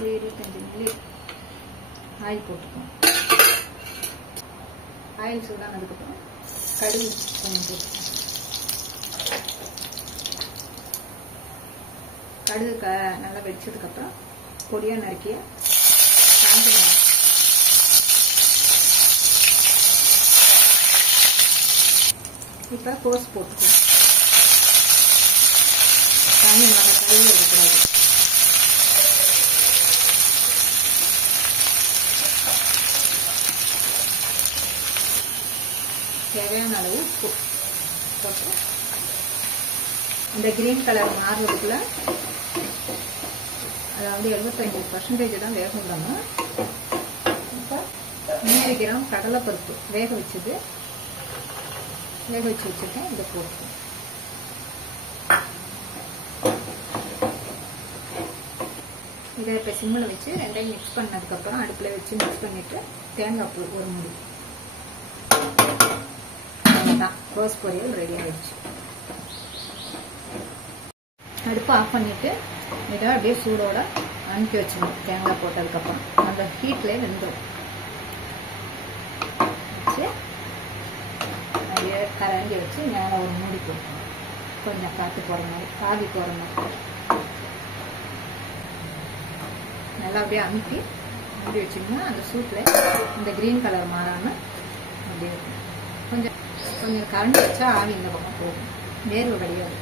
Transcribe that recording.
25 milli oil போட்டுக்கணும். Oil சூடானதுக்கப்புறம் கடுகு கொஞ்சம் போட்டுக்கணும். கடுகு நல்லா வெடிச்சதுக்கப்புறம் பொடியாக நறுக்கிய காஞ்ச மிளகாய், இப்போ கோஸ் போட்டுக்கணும். காஞ்ச மிளகாய் கழுவி எடுக்கக்கூடாது. தேவையான அளவு உப்பு போட்டு இந்த கிரீன் கலர் மாறுறதுக்குள்ள, அதாவது 75% தான் வேக விடணும். இப்போ 100 கிராம் கடலைப்பருப்பு வேக வச்சு வச்சுருக்கேன். இதை போட்டு இதை இப்போ சிம்மில் வச்சு ரெண்டையும் மிக்ஸ் பண்ணதுக்கப்புறம் அடுப்பில் வச்சு மிக்ஸ் பண்ணிவிட்டு தேங்காய் பூ ஒரு முடி. அவ்வளோதான், கோஸ் பொரியல் ரெடி ஆகிடுச்சு. அடுப்பு ஆஃப் பண்ணிவிட்டு இதை அப்படியே சூடோட அனுப்பி வச்சிடணும். தேங்காய் போட்டதுக்கப்புறம் அந்த ஹீட்லேயே வெந்துடும். வச்சு அப்படியே கரண்டி வச்சு மேலே ஒரு மூடி போட்டுக்கணும். கொஞ்சம் காற்று போகிற மாதிரி, பாதி போகிற மாதிரி நல்லா அப்படியே அமுக்கி மூடி வச்சிங்கன்னா அந்த சூட்டில் இந்த க்ரீன் கலர் மாறாமல் அப்படியே இருக்கும். கொஞ்சம் கரண்டி வச்சா ஆவி இந்த பக்கம் போகும், வேர்வை கிடையாது.